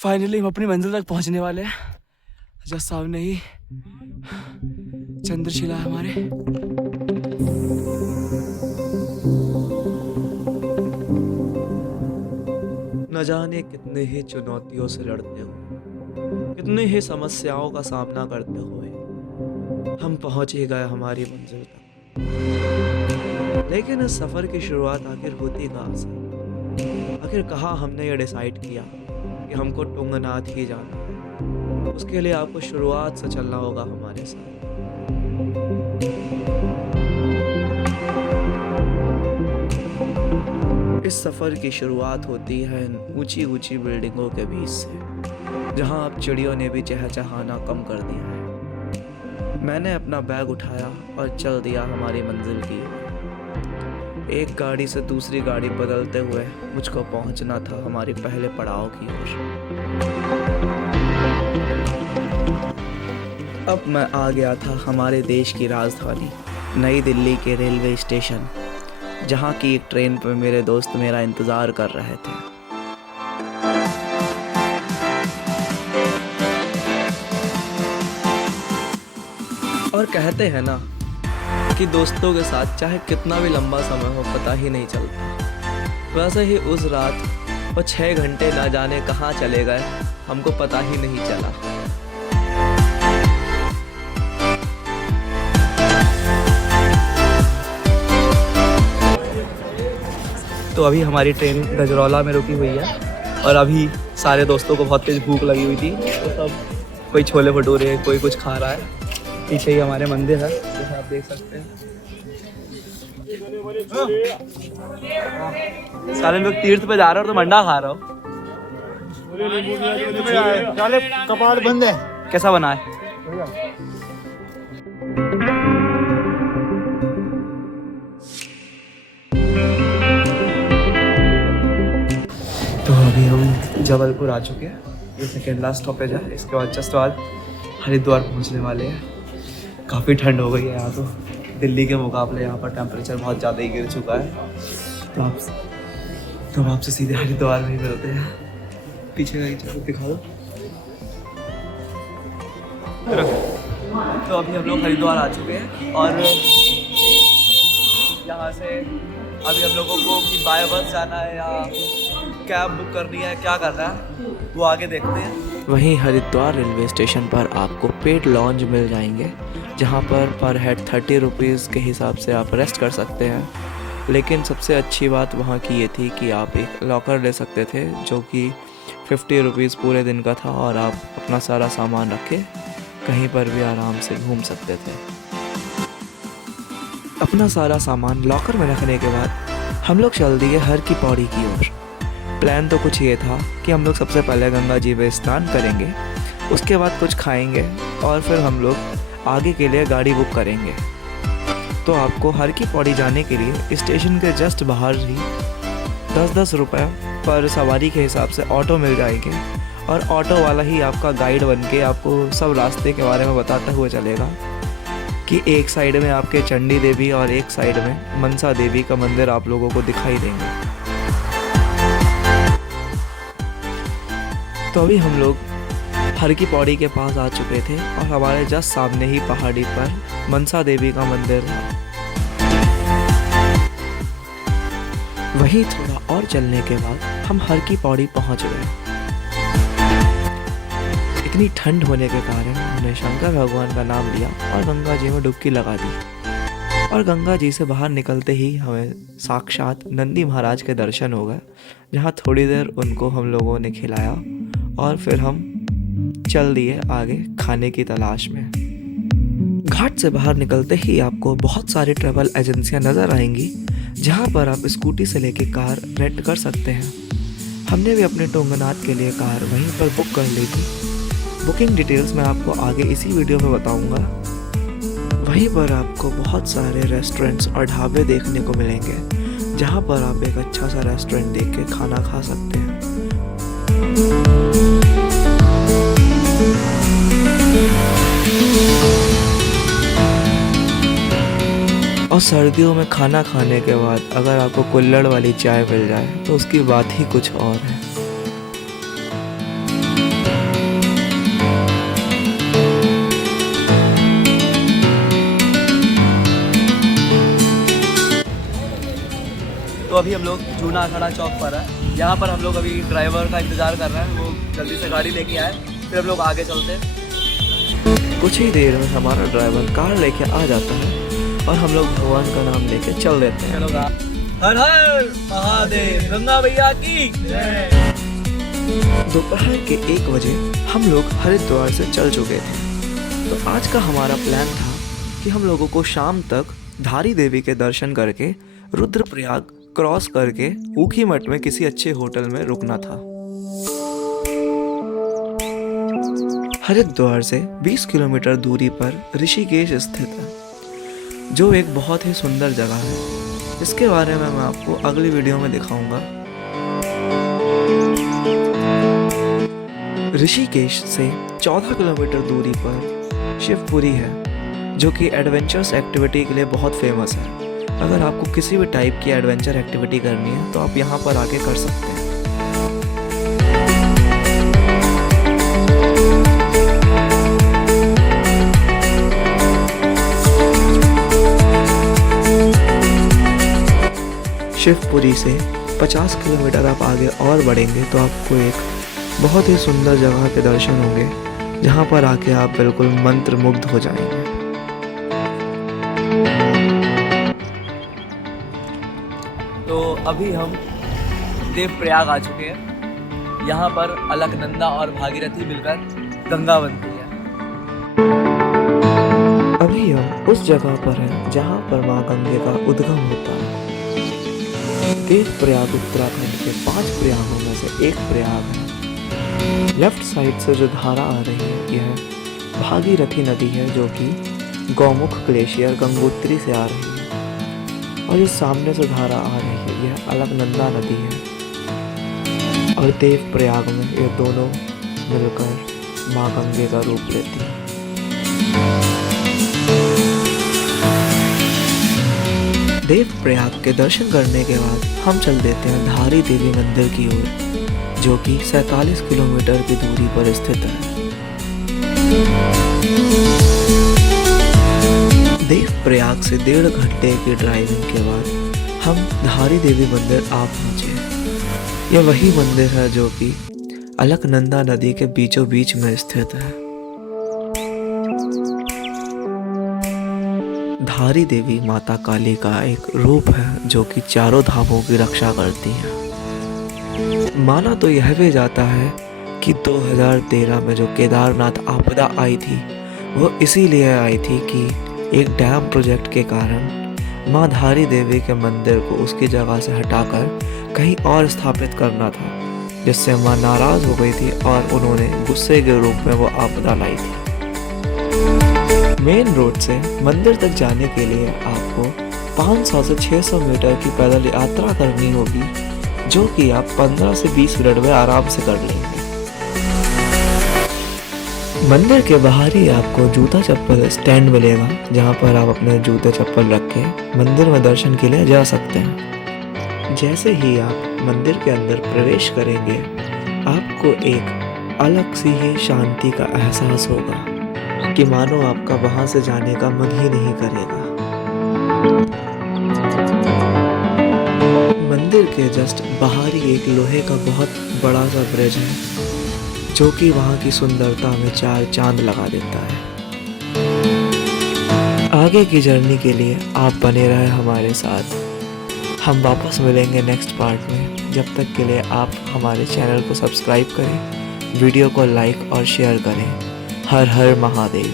Finally हम अपनी मंजिल तक पहुंचने वाले हैं। जस्ट सामने ही चंद्रशिला है हमारे। न जाने कितने ही चुनौतियों से लड़ते हुए, कितने ही समस्याओं का सामना करते हुए हम पहुंच ही गए हमारी मंजिल तक। लेकिन इस सफ़र की शुरुआत आखिर होती कहाँ से? आखिर कहाँ हमने ये डिसाइड किया कि हमको तुंगनाथ ही जाना है? उसके लिए आपको शुरुआत से चलना होगा हमारे साथ। इस सफ़र की शुरुआत होती है इन ऊंची ऊंची बिल्डिंगों के बीच से, जहां अब चिड़ियों ने भी चहचहाना कम कर दिया है। मैंने अपना बैग उठाया और चल दिया हमारी मंजिल की ओर। एक गाड़ी से दूसरी गाड़ी बदलते हुए मुझको पहुंचना था हमारे पहले पड़ाव की ओर। अब मैं आ गया था हमारे देश की राजधानी नई दिल्ली के रेलवे स्टेशन, जहाँ की एक ट्रेन पर मेरे दोस्त मेरा इंतज़ार कर रहे थे। और कहते हैं ना कि दोस्तों के साथ चाहे कितना भी लंबा समय हो पता ही नहीं चलता। वैसे ही उस रात वो 6 घंटे ना जाने कहाँ चले गए हमको पता ही नहीं चला। तो अभी हमारी ट्रेन गजरौला में रुकी हुई है और अभी सारे दोस्तों को बहुत तेज़ भूख लगी हुई थी, तो सब कोई छोले भटूरे कोई कुछ खा रहा है। पीछे ही हमारे मंदिर है जैसे आप देख सकते हैं। सारे लोग तीर्थ पे जा रहे हो तो मंडा खा रहा हो। कपाट बंद है। कैसा बना है? तो अभी हम जबलपुर आ चुके हैं। ये सेकेंड लास्ट स्टॉपेज है। इसके बाद जस्ट बाद हरिद्वार पहुंचने वाले हैं। काफ़ी ठंड हो गई है यहाँ तो। दिल्ली के मुकाबले यहाँ पर टेम्परेचर बहुत ज़्यादा ही गिर चुका है। तो आपसे सीधे हरिद्वार में ही मिलते हैं। पीछे का जगह दिखा दो। तो अभी हम लोग हरिद्वार आ चुके हैं और यहाँ से अभी हम लोगों को कि बाय बस जाना है या कैब बुक करनी है, क्या करना है वो आगे देखते हैं। वहीं हरिद्वार रेलवे स्टेशन पर आपको पेड लॉन्ज मिल जाएंगे, जहाँ पर हेड 30 रुपीज़ के हिसाब से आप रेस्ट कर सकते हैं। लेकिन सबसे अच्छी बात वहाँ की ये थी कि आप एक लॉकर ले सकते थे जो कि 50 रुपीज़ पूरे दिन का था और आप अपना सारा सामान रख के कहीं पर भी आराम से घूम सकते थे। अपना सारा सामान लॉकर में रखने के बाद हम लोग चल दिए हर की पौड़ी की ओर। प्लान तो कुछ ये था कि हम लोग सबसे पहले गंगा जी में स्नान करेंगे, उसके बाद कुछ खाएंगे और फिर हम लोग आगे के लिए गाड़ी बुक करेंगे। तो आपको हर की पौड़ी जाने के लिए स्टेशन के जस्ट बाहर ही 10-10 रुपये पर सवारी के हिसाब से ऑटो मिल जाएंगे और ऑटो वाला ही आपका गाइड बन के आपको सब रास्ते के बारे में बताता हुआ चलेगा कि एक साइड में आपके चंडी देवी और एक साइड में मनसा देवी का मंदिर आप लोगों को दिखाई देंगे। तो अभी हम लोग हर की पौड़ी के पास आ चुके थे और हमारे जस्ट सामने ही पहाड़ी पर मनसा देवी का मंदिर था। वहीं थोड़ा और चलने के बाद हम हर की पौड़ी पहुंच गए। इतनी ठंड होने के कारण हमने शंकर भगवान का नाम लिया और गंगा जी में डुबकी लगा दी। और गंगा जी से बाहर निकलते ही हमें साक्षात नंदी महाराज के दर्शन हो गए, जहाँ थोड़ी देर उनको हम लोगों ने खिलाया और फिर हम चल दिए आगे खाने की तलाश में। घाट से बाहर निकलते ही आपको बहुत सारी ट्रैवल एजेंसियां नज़र आएंगी, जहां पर आप स्कूटी से लेके कार रेंट कर सकते हैं। हमने भी अपने तुंगनाथ के लिए कार वहीं पर बुक कर ली थी। बुकिंग डिटेल्स मैं आपको आगे इसी वीडियो में बताऊंगा। वहीं पर आपको बहुत सारे रेस्टोरेंट्स और ढाबे देखने को मिलेंगे, जहां पर आप एक अच्छा सा रेस्टोरेंट देख के खाना खा सकते हैं। और सर्दियों में खाना खाने के बाद अगर आपको कुल्हड़ वाली चाय मिल जाए तो उसकी बात ही कुछ और है। अभी हम लोग जूना अखाड़ा चौक पर है। यहाँ पर हम लोग अभी ड्राइवर का इंतज़ार कर रहे हैं, वो जल्दी से गाड़ी लेके आए, फिर हम लोग आगे चलते हैं। कुछ ही देर में हमारा ड्राइवर कार लेके आ जाता है और हम लोग भगवान का नाम लेके चल देते हैं। चलो हर हर महादेव, गंगा मैया की जय। दोपहर के 1 बजे हम लोग हरिद्वार से चल चुके थे। तो आज का हमारा प्लान था कि हम लोगों को शाम तक धारी देवी के दर्शन करके रुद्रप्रयाग क्रॉस करके ऊखीमठ में किसी अच्छे होटल में रुकना था। हरिद्वार से 20 किलोमीटर दूरी पर ऋषिकेश स्थित है, जो एक बहुत ही सुंदर जगह है। इसके बारे में मैं आपको अगली वीडियो में दिखाऊंगा। ऋषिकेश से 14 किलोमीटर दूरी पर शिवपुरी है, जो कि एडवेंचर्स एक्टिविटी के लिए बहुत फेमस है। अगर आपको किसी भी टाइप की एडवेंचर एक्टिविटी करनी है तो आप यहाँ पर आके कर सकते हैं। शिवपुरी से 50 किलोमीटर आप आगे और बढ़ेंगे तो आपको एक बहुत ही सुंदर जगह के दर्शन होंगे, जहाँ पर आके आप बिल्कुल मंत्रमुग्ध हो जाएंगे। तो अभी हम देवप्रयाग आ चुके हैं। यहाँ पर अलकनंदा और भागीरथी मिलकर गंगा बनती है। अभी हम उस जगह पर हैं जहाँ पर माँ गंगे का उद्गम होता है। देवप्रयाग उत्तराखंड के 5 प्रयागों में से एक प्रयाग है। लेफ्ट साइड से जो धारा आ रही है यह भागीरथी नदी है, जो कि गौमुख ग्लेशियर गंगोत्री से आ रही है। और इस सामने से धारा आ रही है यह अलकनंदा नदी है। और देवप्रयाग में ये दोनों मिलकर माँ गंगे का रूप लेती है। देवप्रयाग के दर्शन करने के बाद हम चल देते हैं धारी देवी मंदिर की ओर, जो कि 47 किलोमीटर की दूरी पर स्थित है। देवप्रयाग से 1.5 घंटे की ड्राइविंग के बाद हम धारी देवी मंदिर आ पहुंचे। यह वही मंदिर है जो कि अलकनंदा नदी के बीचों बीच में स्थित है। धारी देवी माता काली का एक रूप है जो कि चारों धामों की रक्षा करती है। माना तो यह भी जाता है कि 2013 में जो केदारनाथ आपदा आई थी वो इसीलिए आई थी कि एक डैम प्रोजेक्ट के कारण माँ धारी देवी के मंदिर को उसकी जगह से हटाकर कहीं और स्थापित करना था, जिससे माँ नाराज हो गई थी और उन्होंने गुस्से के रूप में वो आपदा लाई थी। मेन रोड से मंदिर तक जाने के लिए आपको 500 से 600 मीटर की पैदल यात्रा करनी होगी, जो कि आप 15 से 20 मिनट में आराम से कर लेंगे। मंदिर के बाहर ही आपको जूता चप्पल स्टैंड मिलेगा, जहां पर आप अपने जूते चप्पल रख के मंदिर में दर्शन के लिए जा सकते हैं। जैसे ही आप मंदिर के अंदर प्रवेश करेंगे आपको एक अलग सी ही शांति का एहसास होगा कि मानो आपका वहां से जाने का मन ही नहीं करेगा। मंदिर के जस्ट बाहर ही एक लोहे का बहुत बड़ा सा ब्रिज है, जो कि वहां की सुंदरता में 4 चांद लगा देता है। आगे की जर्नी के लिए आप बने रहे हमारे साथ। हम वापस मिलेंगे नेक्स्ट पार्ट में। जब तक के लिए आप हमारे चैनल को सब्सक्राइब करें, वीडियो को लाइक और शेयर करें। हर हर महादेव।